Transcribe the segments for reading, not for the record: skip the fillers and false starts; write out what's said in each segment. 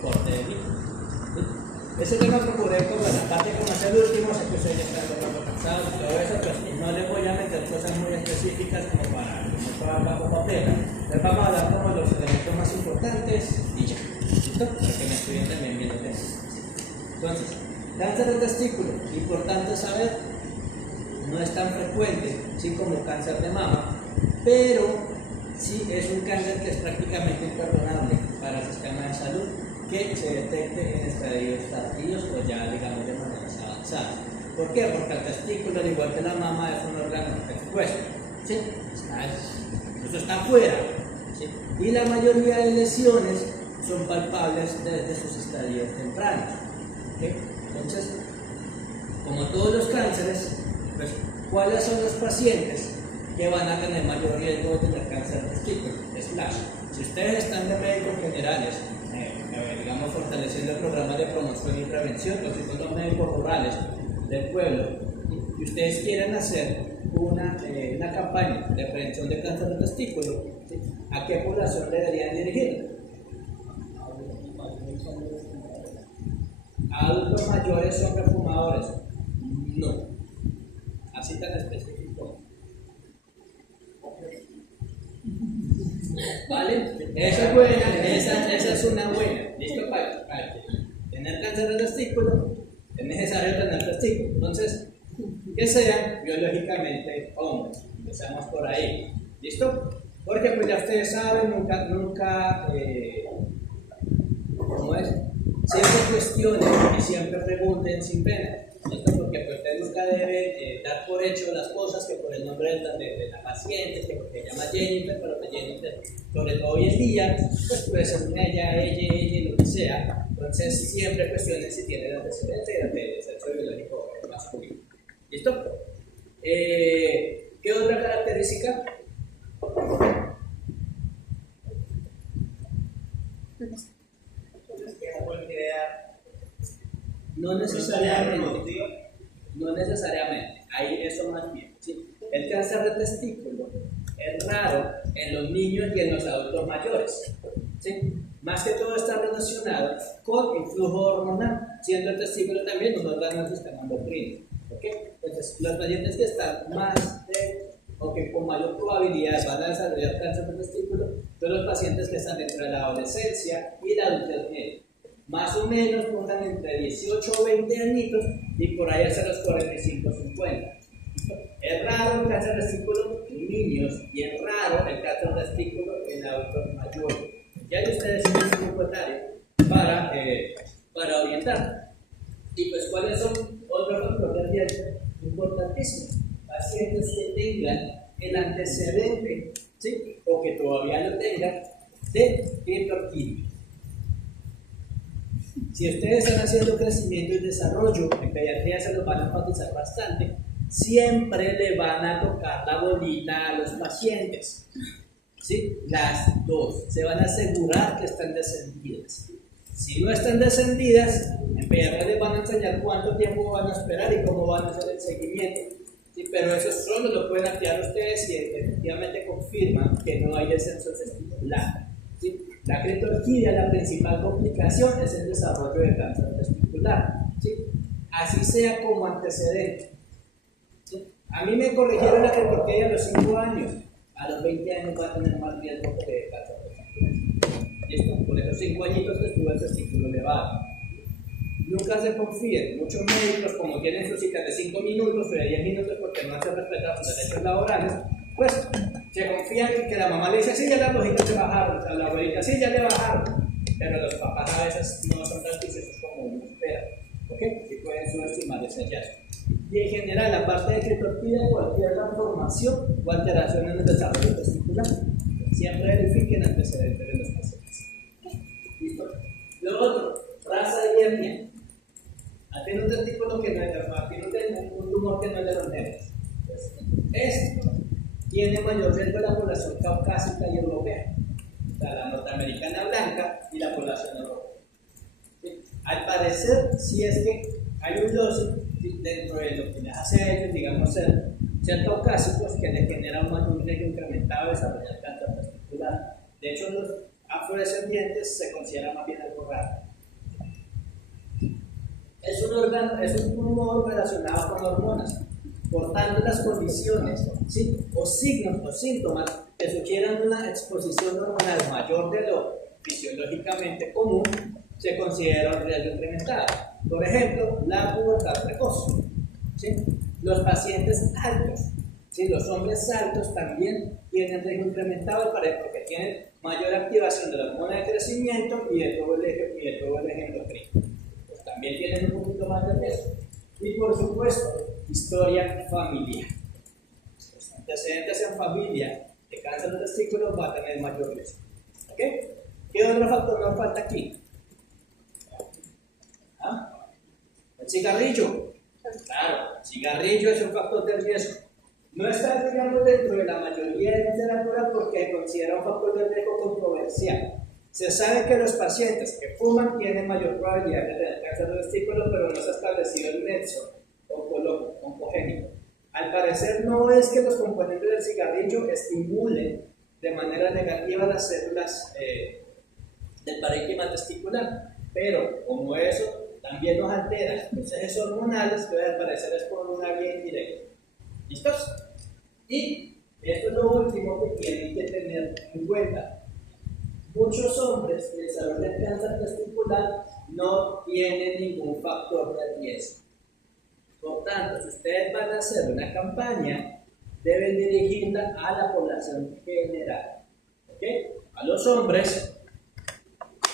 corte de líquido. ¿Sí? Ese tema procuré como en la parte como es el último, sé que ustedes ya están tocando cansados y todo eso, pues no les voy a meter cosas muy específicas como para bajo papel. Les vamos a dar como los elementos más importantes y ya. ¿Listo? Para que me estudien también bien el tema. Entonces, cáncer de testículo, importante saber, no es tan frecuente, ¿sí? Como cáncer de mama, pero sí es un cáncer que es prácticamente imperdonable para el sistema de salud, que se detecte en estadios tardíos o ya digamos de manera avanzada. ¿Por qué? Porque el testículo, al igual que la mama, es un órgano expuesto, ¿sí? Eso está afuera, ¿sí? Y la mayoría de lesiones son palpables desde sus estadios tempranos, ¿okay? Entonces, como todos los cánceres, pues, ¿cuáles son los pacientes que van a tener mayor riesgo de tener cáncer de testículo? Slash. Si ustedes están de médicos generales, digamos fortaleciendo el programa de promoción y prevención, o si son los médicos rurales del pueblo, y ustedes quieren hacer una campaña de prevención de cáncer de testículo, ¿sí? ¿A qué población deberían dirigir? ¿A adultos mayores son fumadores? No. Así tan específico. ¿Vale? Esa es buena, esa es una buena. ¿Listo? Para tener cáncer de testículo es necesario tener testículo. Entonces, que sean biológicamente hombres. Empezamos por ahí. ¿Listo? Porque pues ya ustedes saben, nunca ¿cómo es? Siempre cuestionen y siempre pregunten sin pena. ¿Listo? Porque pues, usted nunca debe dar por hecho las cosas que por el nombre de la paciente, que porque se llama Jennifer, pero que Jennifer, sobre todo hoy en día, pues puede ser ella, lo que sea. Entonces siempre cuestionen si tiene el antecedente de sexo biológico masculino. ¿Listo? ¿Qué otra característica? No necesariamente, ahí eso más bien. ¿Sí? El cáncer de testículo es raro en los niños y en los adultos mayores. ¿Sí? Más que todo está relacionado con el flujo hormonal, siendo el testículo también un órgano del sistema endocrino. ¿Okay? Entonces, los pacientes que están o que con mayor probabilidad van a desarrollar cáncer de testículo son los pacientes que están entre la adolescencia y la adultez media. Más o menos pongan entre 18 o 20 añitos y por ahí hasta los 45 o 50. Es raro el cáncer de testículo en niños y es raro el cáncer de testículo en adultos mayores. Ya hay ustedes tienen un grupo etario para orientar. Y pues, ¿cuáles son otros factores de riesgo importantísimos? Pacientes que tengan el antecedente, ¿sí? O que todavía lo tengan, de criptorquidia. Si ustedes están haciendo crecimiento y desarrollo, en pediatría se los van a enfatizar bastante, siempre le van a tocar la bolita a los pacientes. ¿Sí? Las dos. Se van a asegurar que están descendidas. Si no están descendidas, en pediatría les van a enseñar cuánto tiempo van a esperar y cómo van a hacer el seguimiento. ¿Sí? Pero eso solo lo pueden activar ustedes si efectivamente confirman que no hay descenso testicular. ¿Sí? La criptorquidia, la principal complicación es el desarrollo de cáncer testicular, ¿sí? Así sea como antecedente. ¿Sí? A mí me corrigieron la criptorquidia a los 5 años, a los 20 años va a tener más riesgo de cáncer testicular. ¿Listo? Por esos 5 añitos que estuvo el testículo elevado. Nunca se confíen, muchos médicos, como tienen sus citas de 5 minutos o de 10 minutos porque no hacen respetar sus derechos laborales, pues se confían en que la mamá le dice, sí, ya las hojitas se bajaron, a la abuelita, sí, ya le bajaron, pero los papás a veces no son tan juiciosos como uno espera, ¿ok? Sí pueden subestimar ese hallazgo. Y en general, la parte de criptorquidia, cualquier malformación o alteración en el desarrollo testicular, siempre verifiquen antecedentes de los pacientes. ¿Listo? Lo otro, raza y etnia. Aquí no testículo que no es de aquí no tengo un tumor que no es de los nenes. Esto tiene mayor riesgo la población caucásica y europea, o sea, la norteamericana blanca y la población europea. ¿Sí? Al parecer, si es que hay un locio dentro de lo que les hace a ellos, digamos, ser caucásicos, que les genera un riesgo incrementado de desarrollar cáncer testicular. De hecho, los afrodescendientes se consideran más bien algo raro. Es un tumor relacionado con hormonas. Por tanto, las condiciones, ¿sí?, o signos o síntomas que sugieran una exposición hormonal mayor de lo fisiológicamente común se considera un riesgo incrementado. Por ejemplo, la pubertad precoz. ¿Sí? Los pacientes altos, ¿sí?, los hombres altos también tienen riesgo incrementado porque tienen mayor activación de la hormona de crecimiento y de todo el eje endocrino. Pues también tienen un poquito más de riesgo. Y por supuesto, historia familiar. Los antecedentes en familia de cáncer de testículos va a tener mayor riesgo. ¿Ok? ¿Qué otro factor nos falta aquí? ¿Ah? El cigarrillo. Claro, el cigarrillo es un factor de riesgo. No está, digamos, dentro de la mayoría de literatura porque se considera un factor de riesgo controversial. Se sabe que los pacientes que fuman tienen mayor probabilidad de tener cáncer de testículos, pero no se ha establecido el nexo oncogénico. Al parecer no es que los componentes del cigarrillo estimulen de manera negativa las células del parénquima testicular, pero como eso también nos altera los ejes hormonales, que al parecer es por una vía indirecta. ¿Listos? Y esto es lo último que tienen que tener en cuenta. Muchos hombres que desarrollan cáncer testicular no tienen ningún factor de riesgo. Por tanto, si ustedes van a hacer una campaña, deben dirigirla a la población general. ¿Ok? A los hombres,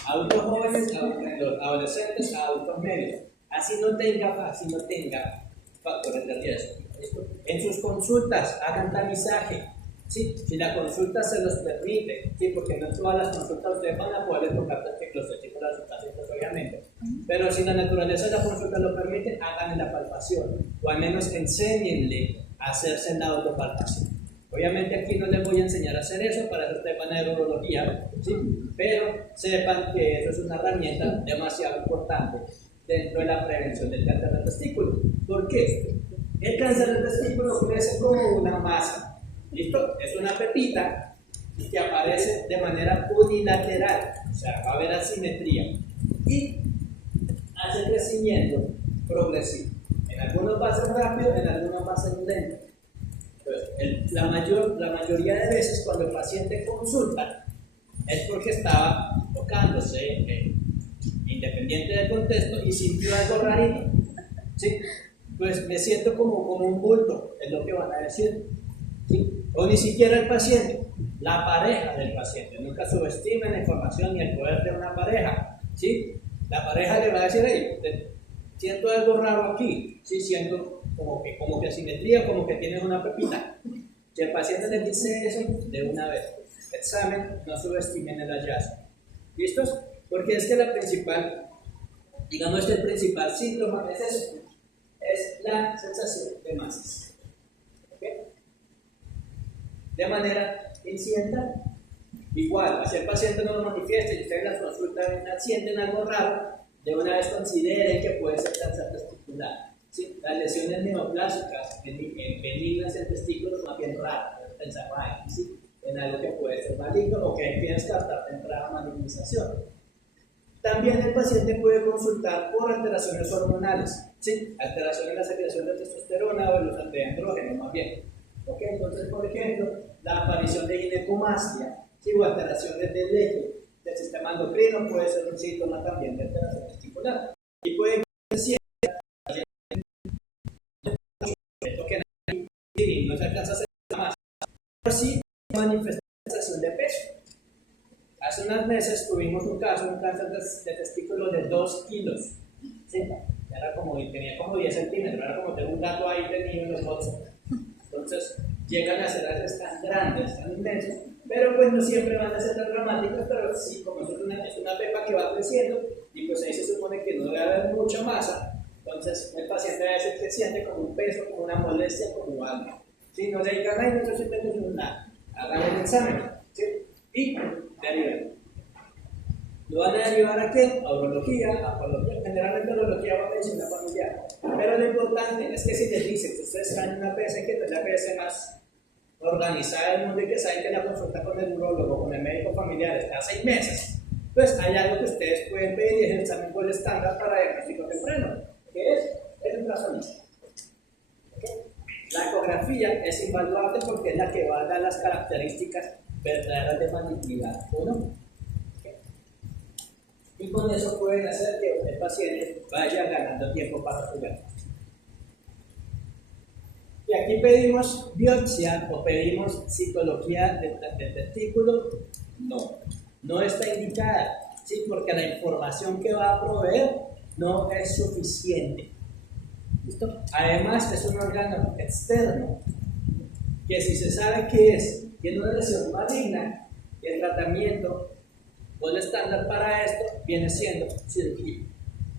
adultos jóvenes, adolescentes, adultos medios. Así no tenga factores de riesgo. ¿Listo? En sus consultas, hagan tamizaje. ¿Sí? Si la consulta se los permite, ¿sí? Porque no todas las consultas ustedes van a poder tocar los testículos a sus pacientes, obviamente. Pero si la naturaleza de la consulta lo permite, hagan la palpación, o al menos enséñenle a hacerse la autopalpación. Obviamente aquí no les voy a enseñar a hacer eso, para eso ustedes van a urología, ¿sí? Pero sepan que eso es una herramienta demasiado importante dentro de la prevención del cáncer de testículo. ¿Por qué? El cáncer de testículo crece como una masa. ¿Listo? Es una pepita que aparece de manera unilateral, o sea, va a haber asimetría y hace crecimiento progresivo. En algunos va a ser rápido, en algunos va a ser lento. Entonces, la mayoría de veces cuando el paciente consulta es porque estaba tocándose, independiente del contexto, y sintió algo rarito. ¿Sí? Pues me siento como un bulto, es lo que van a decir. ¿Sí? O ni siquiera el paciente, la pareja del paciente. Nunca subestimen la información ni el poder de una pareja. ¿Sí? La pareja le va a decir, hey, siento algo raro aquí, ¿sí? Siento como que asimetría, como que tienes una pepita. Si el paciente le dice eso, de una vez, examen, no subestimen el hallazgo. ¿Listos? Porque es que el principal síntoma es eso, es la sensación de masas. De manera incidental. Igual, si el paciente no lo manifiesta y ustedes en las consultas sienten algo raro, de una vez consideren que puede ser cáncer testicular. ¿Sí? Las lesiones neoplásicas benignas en testículos son más bien raras, pensar ¿sí? En algo que puede ser maligno o que hay que descartar de entrada malignización. También el paciente puede consultar por alteraciones hormonales, ¿sí? Alteraciones en la secreción de testosterona o de los antiandrógenos más bien. ¿Okay? Entonces, por ejemplo, la aparición de ginecomastia, ¿sí? O alteraciones del eje del sistema endocrino puede ser un síntoma también de alteración testicular. Y puede ser que no se alcanza a hacer más, pero sí manifestación de peso. Hace unos meses tuvimos un cáncer de testículo de 2 kilos. ¿Sí? Tenía como 10 centímetros, era como tener un gato ahí tenido en los bolsos. Entonces, llegan a ser áreas tan grandes, tan inmensas, pero pues no siempre van a ser tan dramáticas, pero sí, como es una pepa que va creciendo, y pues ahí se supone que no debe haber mucha masa, entonces el paciente a veces se siente como un peso, como una molestia, como algo. Si no se dedican a eso, simplemente no es nada, hagan el examen, ¿sí? Y derivan. ¿Lo van a derivar a qué? A urología, a patología, generalmente urología va a medicina familiar. Pero lo importante es que si les dicen que ustedes están en una PS que es la PS más organizada del mundo y que saben que la consulta con el urólogo, con el médico familiar está a 6 meses, pues hay algo que ustedes pueden pedir y es el examen por estándar para diagnóstico temprano, que es el ultrasonido. ¿Okay? La ecografía es invaluable porque es la que va a dar las características verdaderas de malignidad o no. ¿Okay? Y con eso pueden hacer que el paciente vaya ganando tiempo para su diagnóstico. Y aquí pedimos biopsia o pedimos citología del testículo. No está indicada, ¿sí? Porque la información que va a proveer no es suficiente. ¿Listo? Además, es un órgano externo que si se sabe que tiene una lesión maligna, y el tratamiento o el estándar para esto viene siendo cirugía.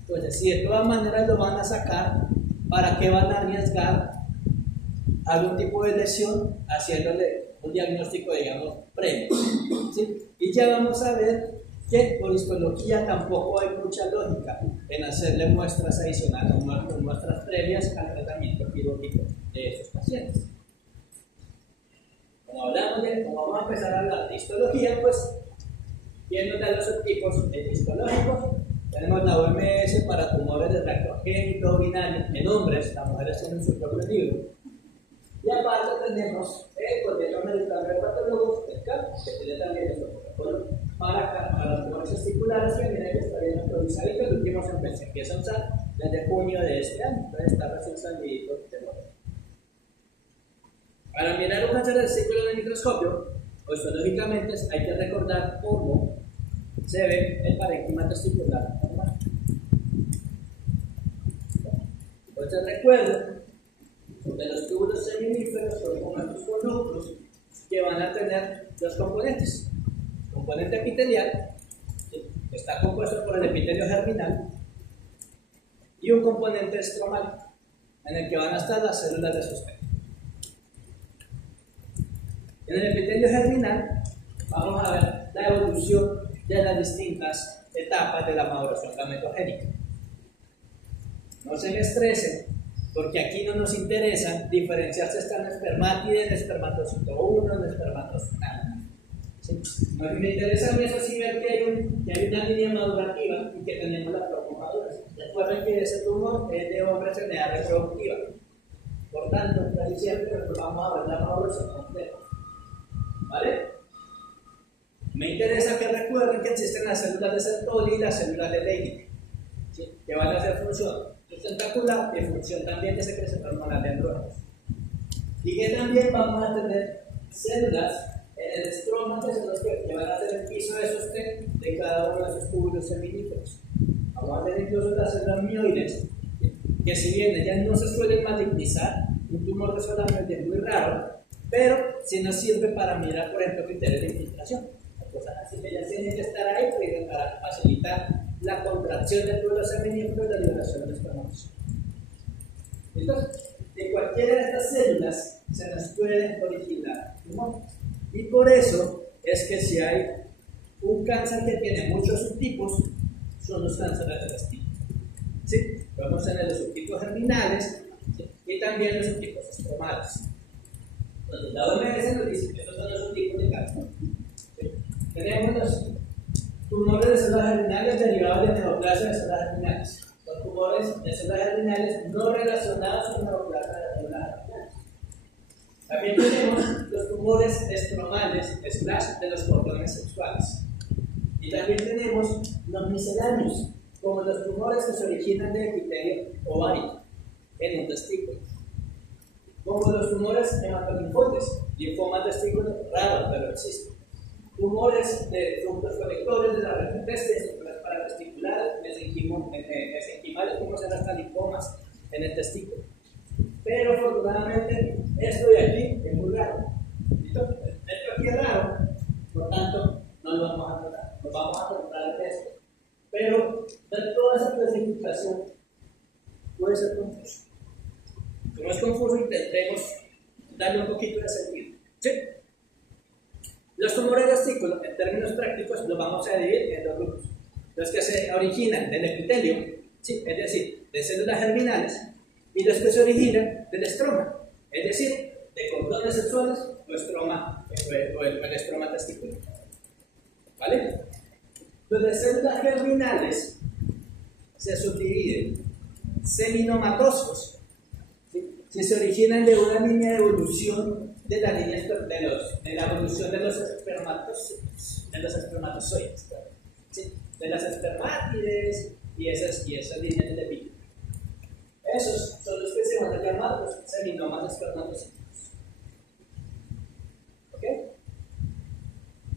Entonces, si de todas maneras lo van a sacar, ¿para qué van a arriesgar algún tipo de lesión haciéndole un diagnóstico, digamos, previo? ¿Sí? Y ya vamos a ver que por histología tampoco hay mucha lógica en hacerle muestras adicionales o muestras previas al tratamiento quirúrgico de esos pacientes. Como vamos a empezar a hablar de histología, pues, viendo de los subtipos histológicos, tenemos la OMS para tumores de tracto génito urinario en hombres, las mujeres tienen su propio libro. Y aparte tenemos el Colegio Americano de Patólogos, el CAP, que tiene también su protocolo para los tumores testiculares, que viene que está bien actualizado y que el último se empieza a usar desde junio de este año. Entonces está recién salido de nuevo. Para mirar un cáncer del ciclo de microscopio, o histológicamente hay que recordar cómo se ve el parénquima testicular normal. Entonces recuerden de los túbulos seminíferos son como estos conductos que van a tener dos componentes. Componente epitelial, que está compuesto por el epitelio germinal, y un componente estromal, en el que van a estar las células de sostén. En el epitelio germinal vamos a ver la evolución de las distintas etapas de la maduración gametogénica. No se me estresen, porque aquí no nos interesa diferenciar si está en espermátide, en espermatocito 1, en espermatocito. ¿Sí? Lo que me interesa a mí es así ver que hay una línea madurativa y que tenemos la procomadura. Recuerden que ese tumor es de hombres en edad reproductiva. Por tanto, casi siempre vamos a ver la maduración completa. ¿Vale? Me interesa que recuerden que existen las células de Sertoli y las células de Leydig, ¿sí? Que van a hacer función tentacular y función también de secreción hormonal de andrógenos. Y que también vamos a tener células en el estroma, que son los que van a hacer el piso de sostén de cada uno de esos túbulos seminíferos. Vamos a tener incluso las células mioides, que si bien ellas no se suelen malignizar, un tumor de solamente es muy raro, pero sí nos sirve para mirar, por ejemplo, criterios de infiltración. Cosas así, ellas tienen que estar ahí para facilitar la contracción del túbulo seminífero y la liberación de espermatozoides. Entonces, de cualquiera de estas células se nos puede originar tumor. Y por eso es que si hay un cáncer que tiene muchos subtipos, son los cánceres de testículo. ¿Sí? Vamos a tener los subtipos germinales, ¿sí? Y también los subtipos estromales. Entonces, la OMS nos dice que estos son los subtipos de cáncer. ¿Sí? Tenemos los tumores de células germinales derivados de neoplasia de células germinales. Los tumores de células germinales no relacionados con neoplasia de células germinales. También tenemos los tumores estromales, de los cordones sexuales. Y también tenemos los misceláneos, como los tumores que se originan del epitelio ovárico en un testículo. Como los tumores hematolinfoides, linfomas testículos raros, pero existen. Tumores de ductos conectores de la red terrestre, estructuras paratesticulares, mesenquimales, como se hasta linfomas en el testículo. Pero afortunadamente, esto de aquí es muy raro. ¿Listo? Esto aquí es raro, por tanto, no lo vamos a tratar. Nos vamos a tratar de esto. Pero ver toda esa clasificación puede ser confuso. Como es confuso, intentemos darle un poquito de sentido. ¿Sí? Los tumores de testículo, en términos prácticos, los vamos a dividir en dos grupos. Los que se originan del epitelio, ¿sí? Es decir, de células germinales, y los que se originan del estroma, es decir, de cordones sexuales o estroma, o el estroma testicular. ¿Vale? Los de células germinales se subdividen seminomatosos, ¿sí? Si se originan de una línea de evolución de la línea de la evolución de los espermatozoides, ¿sí? De las espermátides y esas líneas de epíteto. Esos son los que se van a llamar los seminomas espermatocíticos. ¿Ok?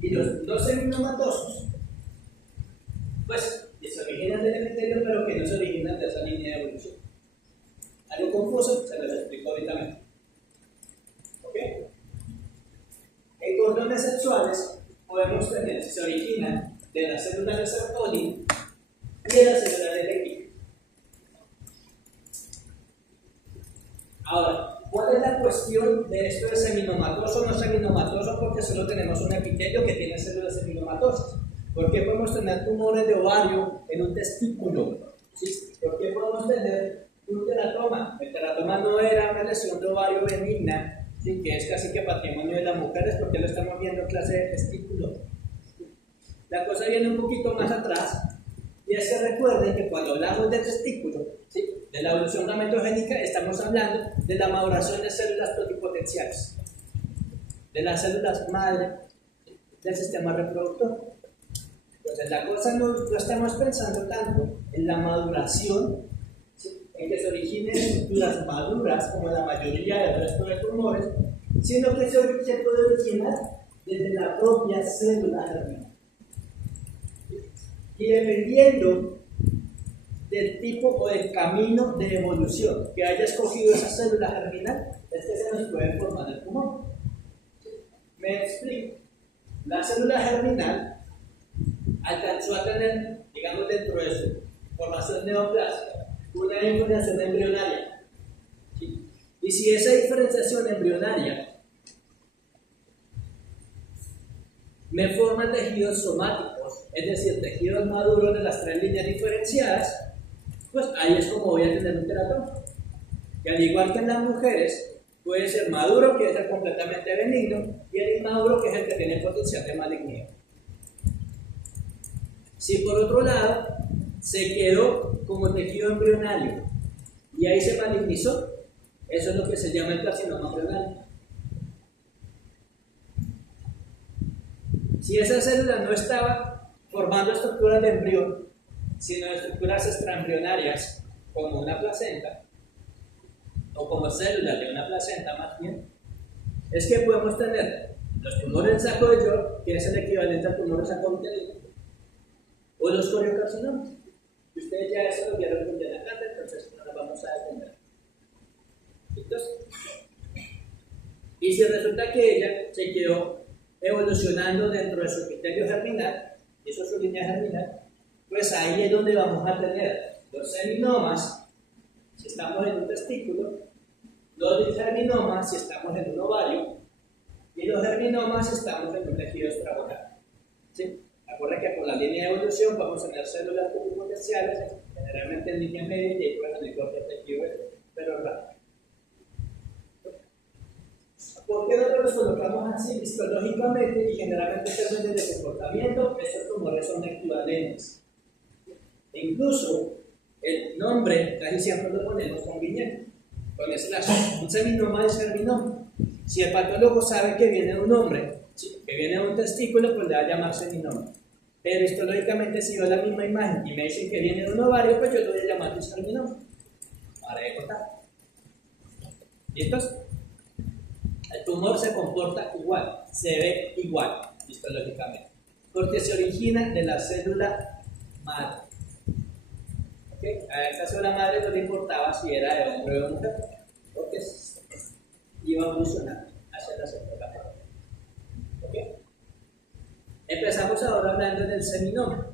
Y los seminomatosos, pues, que se originan del epitelio, pero que no se originan de esa línea de evolución. Algo confuso, se los explico ahorita. ¿Ok? En condones sexuales podemos tener, se originan de las células de Sertoli y de las células de Levy. Ahora, ¿cuál es la cuestión de esto de seminomatoso o no seminomatoso? Porque solo tenemos un epitelio que tiene células seminomatosas. ¿Por qué podemos tener tumores de ovario en un testículo? ¿Sí? ¿Por qué podemos tener un teratoma? El teratoma no era una lesión de ovario benigna, ¿sí? Que es casi que patrimonio de las mujeres, porque lo estamos viendo en clase de testículo. La cosa viene un poquito más atrás, y es que recuerden que cuando hablamos de testículo, ¿sí? De la evolución gametogénica, estamos hablando de la maduración de células pluripotenciales, de las células madre del sistema reproductor. Entonces, la cosa no estamos pensando tanto en la maduración, ¿sí? En que se originen estructuras maduras, como la mayoría del resto de tumores, sino que se puede originar desde la propia célula germinal. Y dependiendo del tipo o del camino de evolución que haya escogido esa célula germinal, es que se nos puede formar el tumor. Me explico. La célula germinal alcanzó a tener, digamos, dentro de su formación neoplástica, una diferenciación embrionaria. ¿Sí? Y si esa diferenciación embrionaria me forma tejidos somáticos, es decir, tejidos maduros de las tres líneas diferenciadas, pues ahí es como voy a tener un teratoma. Que al igual que en las mujeres, puede ser maduro, que es el completamente benigno, y el inmaduro, que es el que tiene potencial de malignidad. Si por otro lado se quedó como tejido embrionario y ahí se malignizó, eso es lo que se llama el carcinoma embrionario. Si esa célula no estaba formando estructuras de embrión, sino estructuras extraembrionarias, como una placenta, o como células de una placenta más bien, es que podemos tener los tumores en saco de York, que es el equivalente al tumor en saco uterino, o los coriocarcinomas. Y ustedes ya eso lo vieron en la carta, entonces no lo vamos a defender. Entonces, y si resulta que ella se quedó evolucionando dentro de su epitelio germinal, y eso es su línea germinal, pues ahí es donde vamos a tener los seminomas, si estamos en un testículo, los germinomas, si estamos en un ovario, y los germinomas, si estamos en un tejido extraovar. ¿Sí? Recuerda que por la línea de evolución vamos a tener células pluripotenciales, generalmente en línea media, y después en el corte tejido, pero rápido. ¿Por qué no los colocamos así histológicamente y generalmente en términos de comportamiento? Estos tumores son equivalentes. E incluso el nombre casi siempre lo ponemos con viñeta, con /. Un seminoma es germinoma. Si el patólogo sabe que viene de un hombre, ¿sí? Que viene de un testículo, pues le va a llamar seminoma. Pero histológicamente, si yo la misma imagen y me dicen que viene de un ovario, pues yo lo voy a llamar disgerminoma. Para de contar. ¿Listos? El tumor se comporta igual, se ve igual, histológicamente, porque se origina de la célula madre. ¿Okay? A esta célula madre no le importaba si era de hombre o de mujer, porque iba evolucionando hacia la célula madre. ¿Okay? Empezamos ahora hablando del seminoma.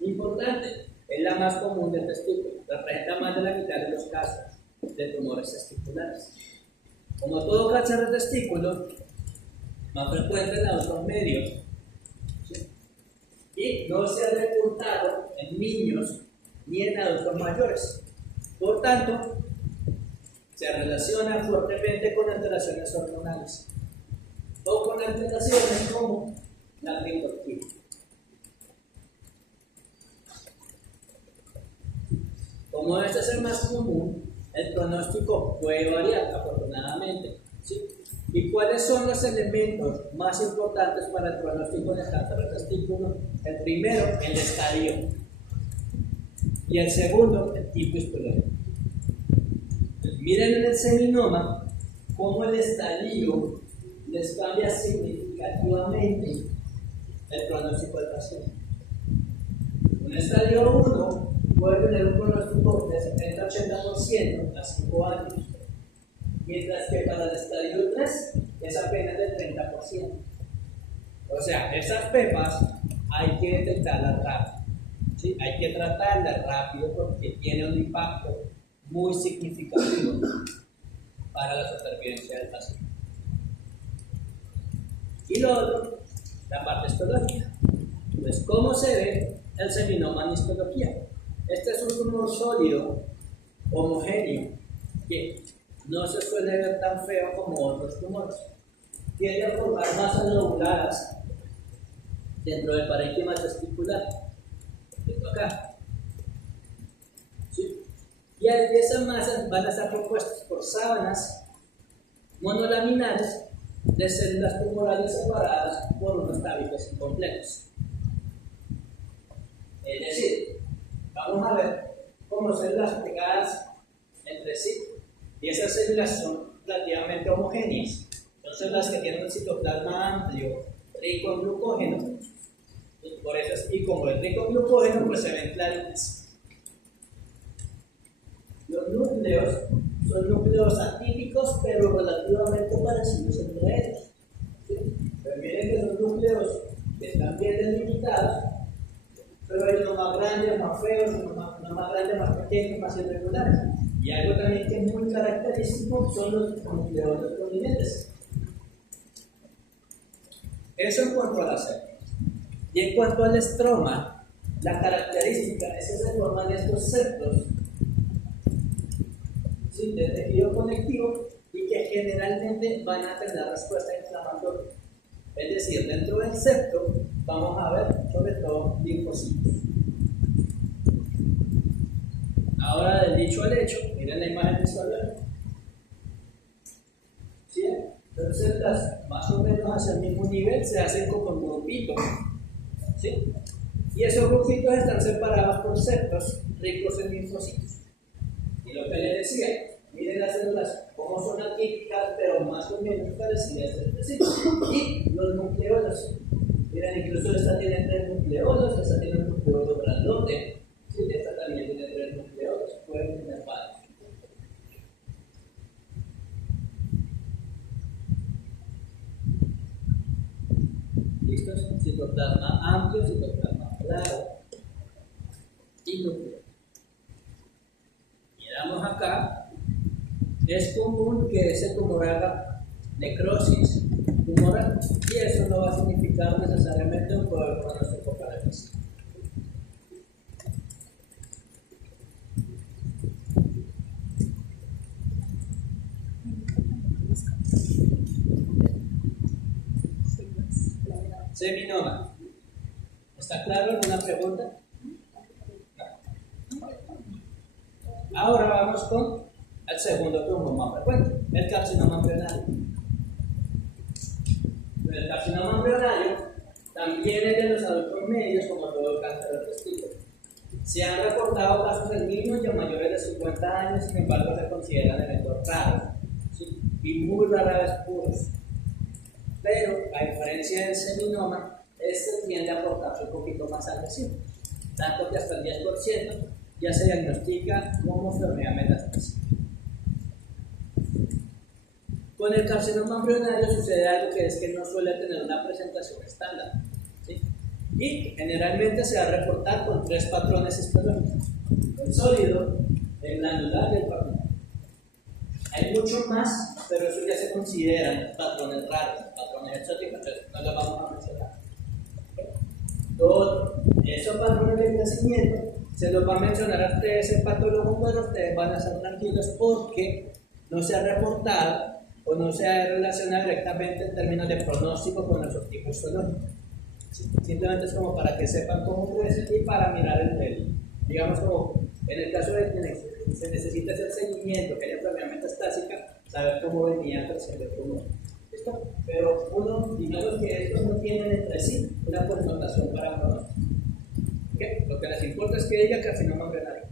Importante, es la más común del testículo, representa más de la mitad de los casos de tumores testiculares. Como todo cáncer de testículo, más frecuente en adultos medios, ¿sí? Y no se ha reportado en niños ni en adultos mayores. Por tanto, se relaciona fuertemente con alteraciones hormonales o con alteraciones como la glicoptina. Como este es el más común, el pronóstico puede variar, afortunadamente. ¿Sí? ¿Y cuáles son los elementos más importantes para el pronóstico de cáncer de testículo? El primero, el estadio. Y el segundo, el tipo histológico. Miren en el seminoma cómo el estadio les cambia significativamente el pronóstico del paciente. Un estadio 1 puede tener un pronóstico de 70-80% a 5 años, mientras que para el estadio 3 es apenas del 30%. O sea, esas pepas hay que detectarlas rápido, ¿sí? Hay que tratarlas rápido porque tiene un impacto muy significativo para la supervivencia del paciente. Y lo otro, la parte histológica. Pues, ¿cómo se ve el seminoma en histología? Este es un tumor sólido, homogéneo, que no se suele ver tan feo como otros tumores. Tiende a formar masas lobuladas dentro del parénquima testicular. Esto acá. ¿Sí? Y esas masas van a estar compuestas por sábanas monolaminares de células tumorales separadas por unos tabiques incompletos. Es decir, vamos a ver cómo células pegadas entre sí, y esas células son relativamente homogéneas. Son células que tienen un citoplasma amplio, rico en glucógeno, por eso y como es rico en glucógeno, pues se ven claritas. Los núcleos son núcleos atípicos, pero relativamente parecidos entre ellos. ¿Sí? Pero miren que son núcleos que están bien delimitados, pero hay unos más grandes, más feos, unos más grandes, más pequeños, más irregulares. Y algo también que es muy característico son los nucleolos prominentes. Eso en cuanto a la célula. Y en cuanto al estroma, la característica es que se forman estos septos, ¿sí?, de tejido conectivo y que generalmente van a tener respuesta inflamatoria. Es decir, dentro del septo vamos a ver sobre todo linfocitos. Ahora, del dicho al hecho, miren la imagen de esta vez. ¿Sí? Entonces, las más o menos hacia el mismo nivel se hacen como un grupito. ¿Sí? Y esos grupitos están separados por septos ricos en linfocitos. Y lo que les decía, miren las células como son atípicas, pero más o menos parecidas entre sí. Y los nucleolos. Miren, incluso esta tiene 3 nucleolos, esta tiene un nucleolo grandote. Sí, esta también tiene 3 nucleolos, pueden tener varios. ¿Listos? Citoplasma amplio, citoplasma claro y núcleo. Miramos acá, es común que ese tumor haga necrosis tumoral y eso no va a significar necesariamente un poder pronóstico para el paciente. Seminoma. ¿Está claro? ¿Alguna pregunta? Ahora vamos con el segundo tumor más frecuente, el carcinoma embrionario. El carcinoma embrionario también es de los adultos medios, como todo el cáncer de testículo. Se han reportado casos en niños ya mayores de 50 años, sin embargo se consideran eventos raros, ¿sí?, y muy rara vez puros. Pero, a diferencia del seminoma, este tiende a portarse un poquito más agresivo, tanto que hasta el 10% ya se diagnostica como enfermedad metastásica. Con el carcinoma embrionario sucede algo que es que no suele tener una presentación estándar, ¿sí?, y generalmente se va a reportar con 3 patrones histológicos: el sólido, el granular y el papular. Hay mucho más, pero eso ya se consideran patrones raros, patrones exóticos, entonces no los vamos a mencionar. Todos esos patrones de crecimiento se los va a mencionar a ustedes el patólogo, pero ustedes van a estar tranquilos porque no se ha reportado o no se ha relacionado directamente en términos de pronóstico con nuestro tipo histológico. Simplemente es como para que sepan cómo crece y para mirar digamos como En el caso de que se necesita hacer seguimiento, que haya enfermedad metastásica, saber cómo venía creciendo el tumor. ¿Listo? Pero uno, digamos que estos no tienen entre sí una connotación para pronóstico. ¿Okay? Lo que les importa es que diga carcinoma embrionario.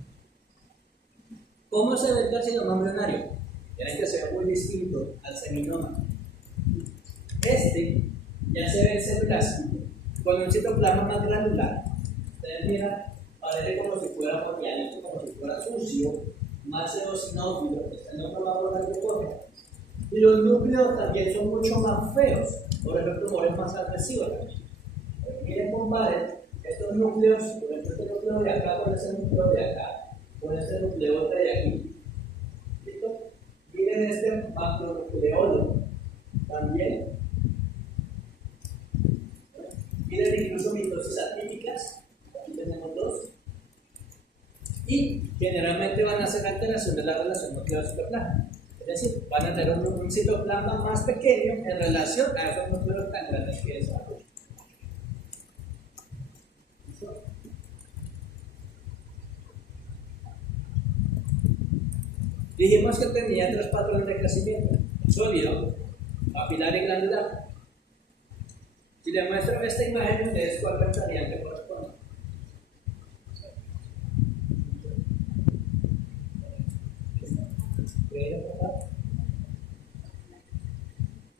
¿Cómo se ve el carcinoma embrionario? Tiene que ser muy distinto al seminoma. Este ya se ve en células con un citoplasma más granular. Ustedes miran, parece como si fuera papialito, como si fuera sucio, más eosinófilo, está en otro lado de la glucosa. Y los núcleos también son mucho más feos, por eso el tumor es más agresivo también. Miren, comparen estos núcleos, por ejemplo, este núcleo de acá con este núcleo de acá, con este nucleoide de aquí. ¿Listo? Miren este macronucleolo también. Miren incluso mitosis atípicas, aquí tenemos dos. Y generalmente van a hacer alteración de la relación nucleo-citoplasma. Es decir, van a tener un citoplasma más pequeño en relación a esos núcleos tan grandes que desarrollan. Dijimos que tenía tres patrones de crecimiento: sólido, papilar y glandular. Si les muestro esta imagen, ustedes cuál pensarían que corresponde.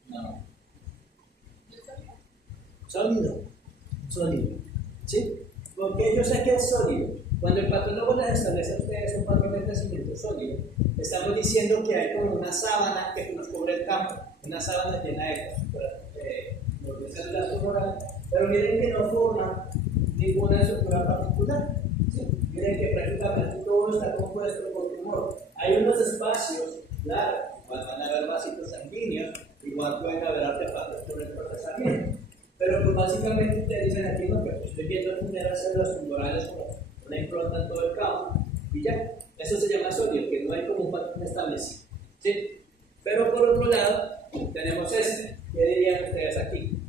No. Sólido. ¿Sí? Porque yo sé que es sólido. Cuando el patólogo les establece a ustedes un patrón de crecimiento sólido, estamos diciendo que hay como una sábana que nos cubre el campo, una sábana llena de células tumorales, pero miren que no forma ninguna estructura particular. ¿Sí? Miren que prácticamente todo está compuesto por tumor. Hay unos espacios, claro, igual van a haber vasitos sanguíneos, igual pueden haber artefactos por el procesamiento, pero pues básicamente ustedes dicen aquí, no, que estoy viendo generar células tumorales como una impronta en todo el campo, y ya, eso se llama sólido, que no hay como un patrón establecido. ¿Sí? Pero por otro lado, tenemos este. ¿Qué dirían ustedes aquí?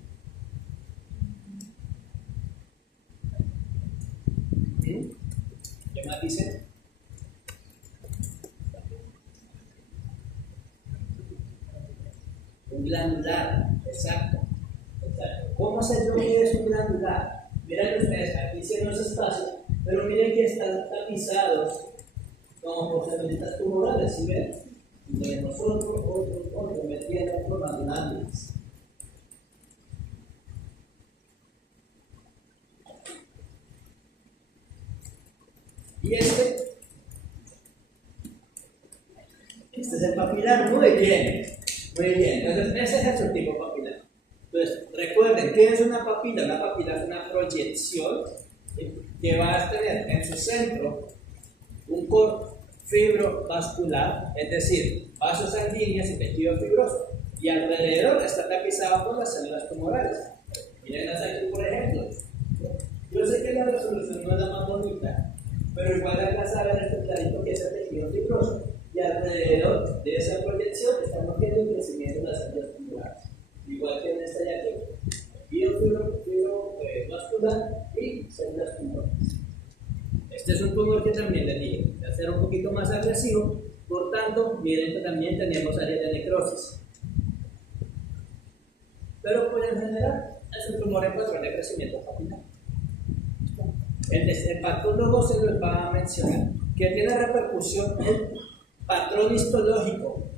¿Qué más dicen? Un glandular, exacto. ¿Cómo sé yo que es un glandular? Miren ustedes, aquí sí no es espacio, pero miren que están tapizados como por células tumorales, ¿sí ven? Y tenemos otro, metiendo por las glándulas. Y este es el papilar, muy bien. Entonces, ese es el subtipo papilar. Entonces, recuerden, ¿qué es una papila? Una papila es una proyección que va a tener en su centro un fibro vascular, es decir, vasos sanguíneos y tejido fibroso, y alrededor está tapizado por las células tumorales. Mírenlas aquí, por ejemplo. Yo sé que la resolución no es la más bonita, pero igual alcanza a ver este clarito que es el tejido fibroso, y alrededor de esa proyección estamos viendo el crecimiento de las células tumorales, igual que en esta de aquí, fibro vascular y células tumorales. Este es un tumor que también les dije, va a ser un poquito más agresivo, por tanto, miren que también tenemos áreas de necrosis. Pero pues en general, es un tumor en patrón de crecimiento papilar. El patólogo se los va a mencionar, que tiene repercusión en patrón histológico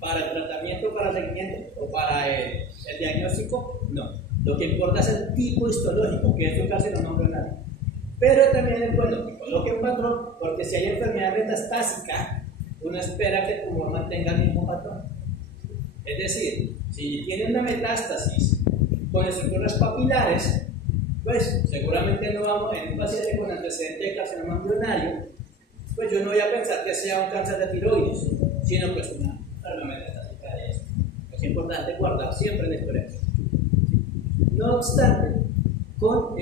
para el tratamiento, para el seguimiento o para el diagnóstico, no. Lo que importa es el tipo histológico, que eso casi no nombra nadie. Pero también es bueno que coloque un patrón, porque si hay enfermedad metastásica, uno espera que el tumor mantenga el mismo patrón. Es decir, si tiene una metástasis con estructuras papilares, pues seguramente no vamos, en un paciente con antecedente de carcinoma embrionario, pues yo no voy a pensar que sea un cáncer de tiroides, sino que es una enfermedad metastásica de esto. Es importante guardar siempre la experiencia. No obstante, con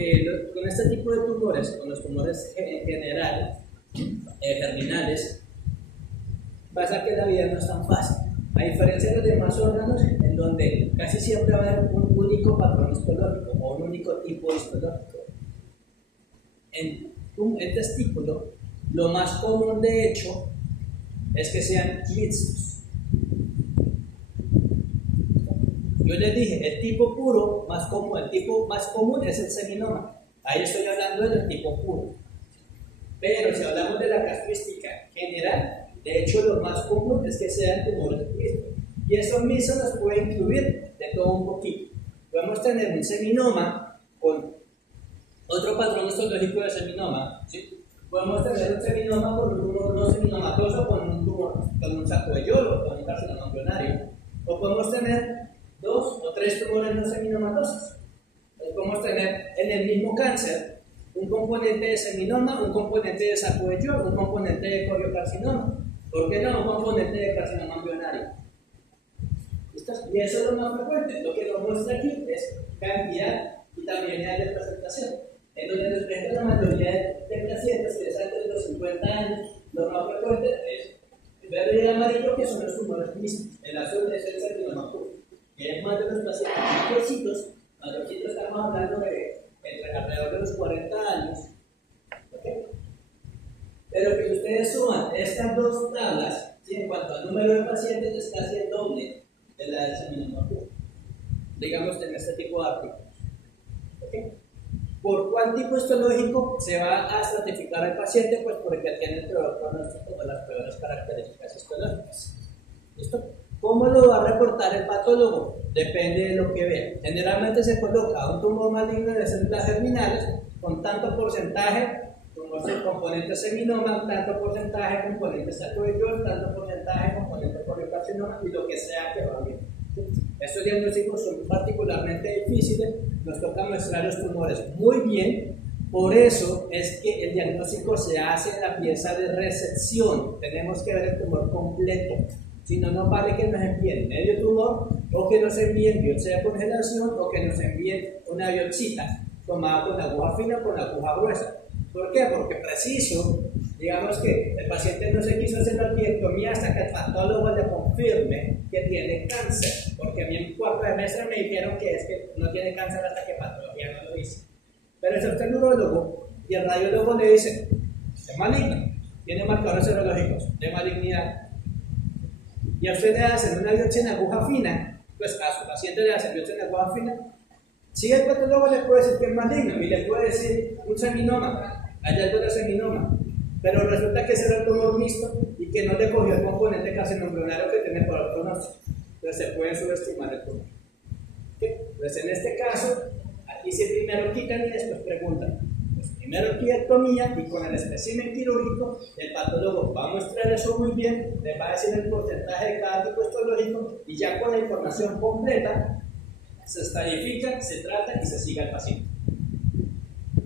este tipo de tumores, con los tumores en general, terminales, pasa que la vida no es tan fácil. A diferencia de los demás órganos, en donde casi siempre va a haber un único patrón histológico o un único tipo histológico. En el testículo Lo más común, de hecho, es que sean mixtos. Yo les dije, el tipo puro más común, el tipo más común es el seminoma. Ahí estoy hablando del tipo puro. Pero si hablamos de la casuística general, de hecho lo más común es que sean tumores mixtos. Y eso mismo nos puede incluir de todo un poquito. Podemos tener un seminoma con otro patrón histológico de seminoma, ¿sí? Podemos tener un seminoma con un tumor no seminomatoso, con un tumor con un saco de yodo, con un carcinoma embrionario. O podemos tener 2 o 3 tumores no seminomatosos. Podemos tener en el mismo cáncer un componente de seminoma, un componente de saco de yodo, un componente de coriocarcinoma. ¿Por qué no un componente de carcinoma embrionario? Y eso es lo más frecuente. Lo que nos muestra aquí es cantidad y también edad de presentación. En donde nos presenta la mayoría de pacientes que es antes de los 50 años, lo más frecuente es el verde y el amarillo, que son los tumores mismos. El azul es el seminoma puro. Y es más de los pacientes mayorcitos estamos hablando de entre alrededor de los 40 años. ¿Okay? Pero que ustedes suman estas dos tablas, ¿sí? En cuanto al número de pacientes, es casi el doble de la del seminoma puro, digamos en este tipo de artículos. ¿Okay? ¿Por cuál tipo histológico se va a estratificar al paciente? Pues porque tiene el peor pronóstico o las peores características histológicas. ¿Listo? ¿Cómo lo va a reportar el patólogo? Depende de lo que vea. Generalmente se coloca un tumor maligno de células germinales con tanto porcentaje como el componente seminoma, tanto porcentaje componente saco de yodo, tanto porcentaje componente coriocarcinoma y lo que sea que va bien. Estos diagnósticos son particularmente difíciles, nos toca mostrar los tumores muy bien, por eso es que el diagnóstico se hace en la pieza de resección, tenemos que ver el tumor completo, si no, no vale que nos envíen medio tumor o que nos envíen biopsia de congelación o que nos envíen una biopsita tomada con aguja fina o con aguja gruesa. ¿Por qué? Porque preciso, digamos que el paciente no se quiso hacer la orquiectomía hasta que el patólogo le confirme que tiene cáncer, porque a mí en cuarto semestre me dijeron que es que no tiene cáncer hasta que patología no lo dice. Pero es usted el neurólogo y el radiólogo le dice, es maligno, tiene marcadores serológicos de malignidad. Y a usted le hacen una biopsia en aguja fina, pues a su paciente le hacen biopsia en aguja fina. Si el patólogo le puede decir que es maligno y le puede decir un seminoma, hallazgo de seminoma, pero resulta que ese era el tumor mixto y que no le cogió el componente carcinoembrionario que tiene por el pronóstico. Entonces se puede subestimar el tumor. ¿Okay? Entonces en este caso, aquí sí primero quitan y después preguntan. Pues primero orquiectomía y con el espécimen quirúrgico, el patólogo va a mostrar eso muy bien, le va a decir el porcentaje de cada tipo histológico y ya con la información completa, se estadifica, se trata y se sigue al paciente.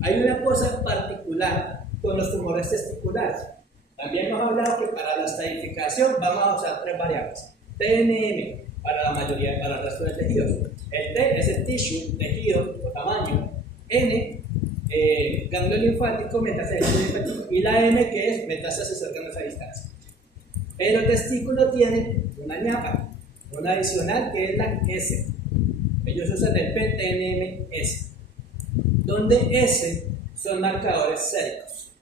Hay una cosa particular con los tumores testiculares. También hemos hablado que para la estadificación vamos a usar 3 variables. TNM para la mayoría, para el resto de tejidos. El T es el tissue, tejido o tamaño. N, ganglio linfático, metástasis linfático. Y la M, que es metástasis cercanas a distancia. Pero el testículo tiene una ñapa, una adicional que es la S. Ellos usan el PTNMS, donde S son marcadores séricos.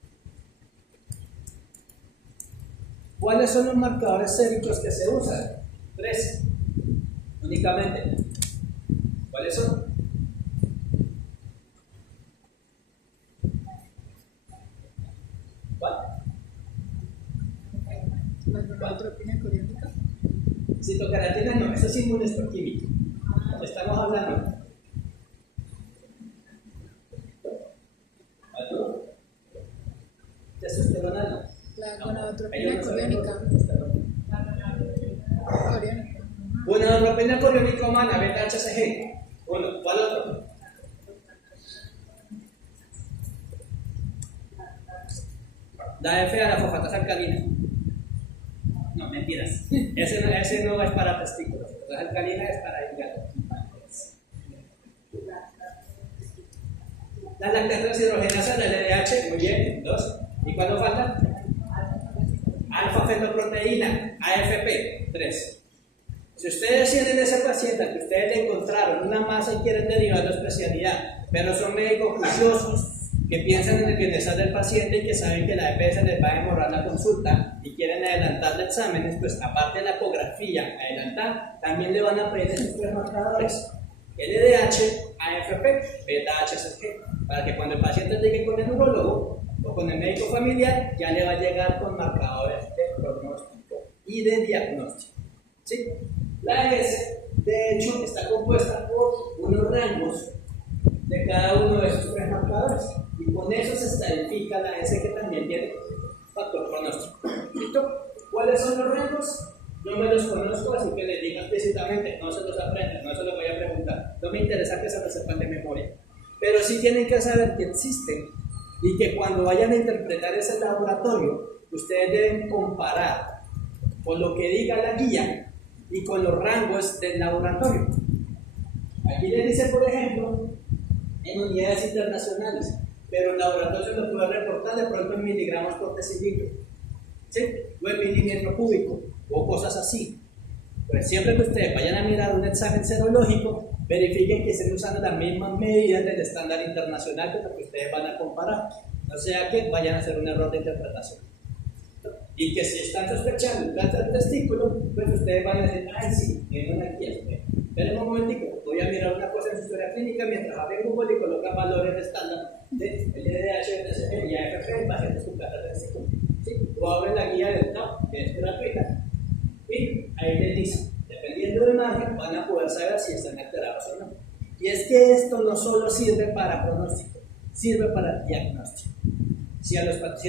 ¿Cuáles son los marcadores séricos que se usan? 3 únicamente. ¿Cuáles son? ¿Cuál? La gonadotropina coriónica. Citocaratina no, eso es inmunohistoquímico. Estamos hablando. Testosterona no. La gonadotropina coriónica. Gonadotropina coriónica humana, beta HCG. Uno, ¿cuál otro? La FA, la fosfatasa alcalina. No, mentiras. Ese no es para testículos. La alcalina es para hígado. La lactato hidrogenasa, la LDH, muy bien, 2. ¿Y cuándo falta? Alfa-fetoproteína, AFP, 3. Si ustedes tienen ese paciente que ustedes le encontraron una masa y quieren derivar de especialidad, pero son médicos juiciosos, que piensan en el bienestar del paciente y que saben que la EPS les va a demorar la consulta y quieren adelantar de exámenes, pues aparte de la ecografía, adelantar, también le van a pedir esos tres marcadores: LDH, AFP, beta-HCG, para que cuando el paciente llegue con el neurólogo o con el médico familiar, ya le va a llegar con marcadores de pronóstico y de diagnóstico. ¿Sí? La ES, de hecho, está compuesta por unos rangos de cada uno de esos tres marcadores, y con eso se estadifica la S, que también tiene factor pronóstico. ¿Listo? ¿Cuáles son los rangos? No me los conozco, así que les digo explícitamente, no se los aprenden, no se los voy a preguntar, no me interesa que se los sepan de memoria, pero sí tienen que saber que existen y que cuando vayan a interpretar ese laboratorio, ustedes deben comparar con lo que diga la guía y con los rangos del laboratorio. Aquí les dice, por ejemplo, en unidades internacionales, pero el laboratorio se lo puede reportar de pronto en miligramos por decilitro, ¿sí? O en milímetro cúbico, o cosas así. Pues siempre que ustedes vayan a mirar un examen serológico, verifiquen que estén usando las mismas medidas del estándar internacional con lo que ustedes van a comparar, no sea que vayan a hacer un error de interpretación. Y que si están sospechando un cáncer de testículo, pues ustedes van a decir, ay sí, viene una guía. Esperen un momentico, voy a mirar una cosa en su historia clínica mientras abren Google y colocan valores de estándar de LDH, TSG y AFP en pacientes con cáncer de testículo. ¿Sí? O abren la guía del TAP, que es gratuita, y ahí les dice, dependiendo del margen, van a poder saber si están alterados o no. Y es que esto no solo sirve para pronóstico, sirve para diagnóstico. Si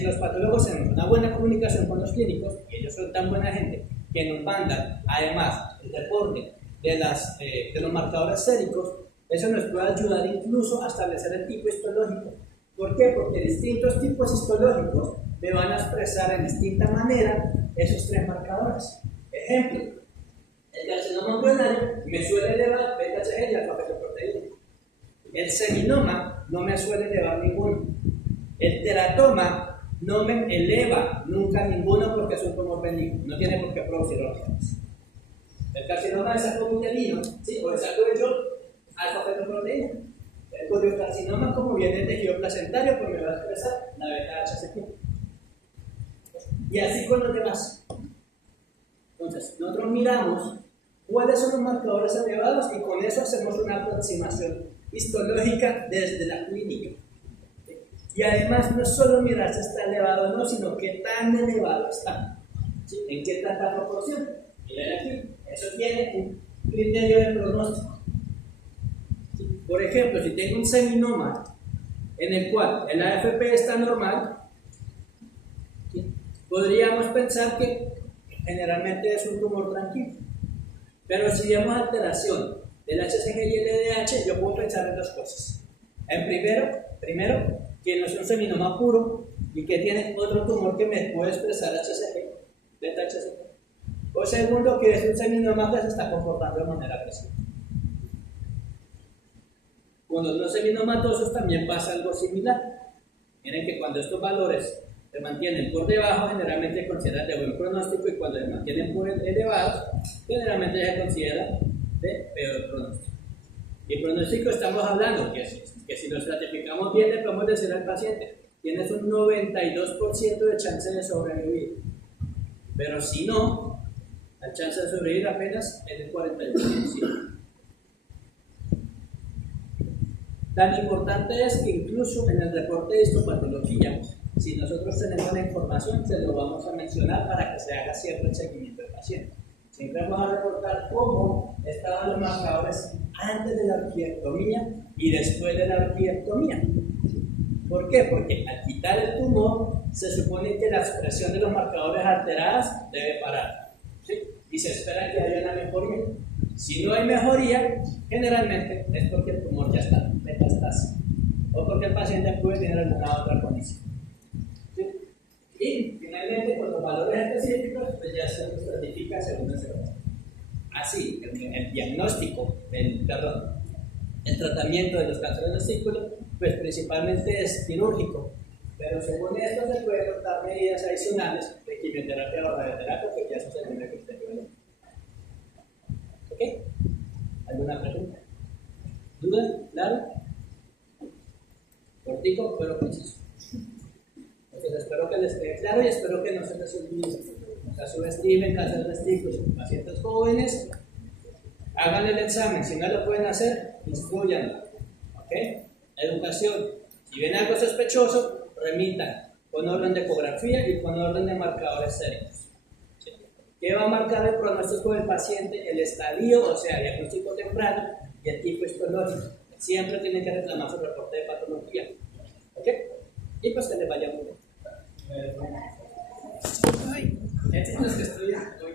los patólogos tenemos una buena comunicación con los clínicos, y ellos son tan buena gente que nos mandan además el reporte de los marcadores séricos, eso nos puede ayudar incluso a establecer el tipo histológico. ¿Por qué? Porque distintos tipos histológicos me van a expresar en distinta manera esos tres marcadores. Ejemplo, el carcinoma embrionario me suele elevar beta-HCG y alfa-fetoproteína. El seminoma no me suele elevar ninguno. El teratoma no me eleva nunca ninguno porque es un tumor benigno, no tiene por qué producir órganos. El carcinoma de saco uterino, ¿sí? O de saco de John, alfa-fetoproteína. El cordiocarcinoma, como viene del tejido placentario, pues me va a expresar la beta-HCG. Y así con los demás. Entonces, nosotros miramos cuáles son los marcadores elevados y con eso hacemos una aproximación histológica desde la clínica. Y además no es solo mirar si está elevado o no, sino qué tan elevado está, ¿sí? En qué tanta proporción. Miren aquí, eso tiene un criterio de pronóstico. ¿Sí? Por ejemplo, si tengo un seminoma en el cual el AFP está normal, ¿sí? Podríamos pensar que generalmente es un tumor tranquilo. Pero si vemos alteración del HCG y el LDH, yo puedo pensar en dos cosas. En primero, que no es un seminoma puro y que tiene otro tumor que me puede expresar HCG, beta-HCG. O segundo, que es un seminoma que se está comportando de manera agresiva. Con los no seminomatosos también pasa algo similar. Miren que cuando estos valores se mantienen por debajo, generalmente se considera de buen pronóstico, y cuando se mantienen por elevados, generalmente se considera de peor pronóstico. Y pronóstico estamos hablando que si lo estratificamos bien, le podemos decir al paciente, tienes un 92% de chance de sobrevivir. Pero si no, la chance de sobrevivir apenas es del 41%. Tan importante es que incluso en el reporte de histopatología, si nosotros tenemos la información, se lo vamos a mencionar para que se haga siempre el seguimiento del paciente. Siempre vamos a reportar cómo estaban los marcadores antes de la orquiectomía y después de la orquiectomía. ¿Por qué? Porque al quitar el tumor, se supone que la expresión de los marcadores alteradas debe parar, ¿sí? Y se espera que haya una mejoría. Si no hay mejoría, generalmente es porque el tumor ya está metastásico o porque el paciente puede tener alguna otra condición. ¿Sí? Y finalmente, con los valores específicos, pues ya se estratifica según el serológico. Así, el diagnóstico, el tratamiento de los cánceres de testículo, pues principalmente es quirúrgico, pero según esto se pueden adoptar medidas adicionales de quimioterapia o radioterapia, que ya eso se tiene que usted. ¿Ok? ¿Alguna pregunta? ¿Duda? ¿Claro? cortico pero preciso. Entonces espero que les quede claro y espero que no se les olvide. O sea, subestimen casos vestículos en pacientes jóvenes, hagan el examen, si no lo pueden hacer, instruyanlo. ¿Ok? Educación, si viene algo sospechoso, remitan con orden de ecografía y con orden de marcadores séricos. ¿Sí? ¿Qué va a marcar el pronóstico del paciente? El estadio, o sea, diagnóstico temprano y el tipo histológico. Siempre tienen que reclamar su reporte de patología. ¿Ok? Y pues que les vaya muy bien. Éxitos que estudian.